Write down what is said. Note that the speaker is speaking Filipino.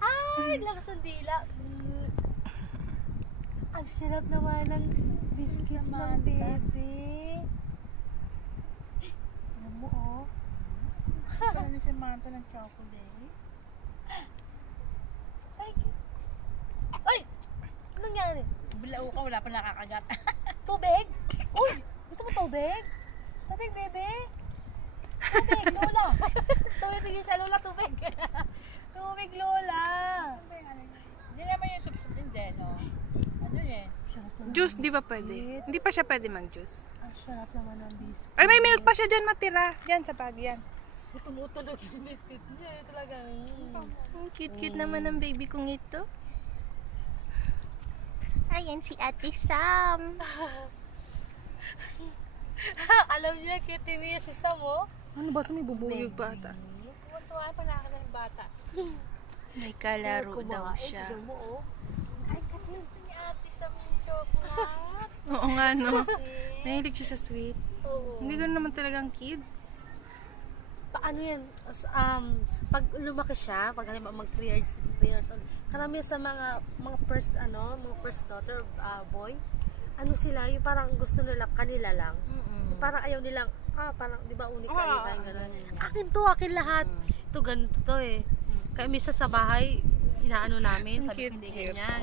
Ay, lakas ng dila. Ang sarap naman ng biscuits ng bebe. Alam mo, oh. Ano na si Manta ng chocolate? Ay! Anong nangyari? Bilao ka, wala pa nakakagat. Tubig? Uy! Gusto mo tubig? Tubig, bebe? Tubig, Lola! Tubig, bigay sa Lola, tubig! Tubig, Lola! Hindi naman yung sup-sup din din, no? Ano yun? Juice, di ba pwede? Hindi pa siya pwede mag-juice. Ang sarap naman ng biscuit. Ay, may milk pa siya dyan matira. Diyan sa bag, yan. Tumutulog yung biscuit niya. Talaga. Ang cute-cute naman ng baby kong ito. Ayan si Ate Sam. Alam niya, cute niya si Sam, oh. Ano ba ito? May bubuyog pa ata. Tuwa pa na ng bata. May kalaro daw siya. Tignan mo, oh. Ay, gusto ni Ate Sam yung chocolate. Oo nga, no? Mahilig siya sa sweet. Oo. Hindi ganoon naman talagang kids. Paano yan? Pag lumaki siya, pag halimbawa mag 3 years old, karami sa mga first daughter, boy, ano sila, yung parang gusto nila kanila lang. Yung parang ayaw nilang, parang, di ba, unika nila, gano'n. Akin to, akin lahat. Ito, ganito to eh. Kaya misa sa bahay, inaano namin, sabi Cute, hindi cute. ganyan.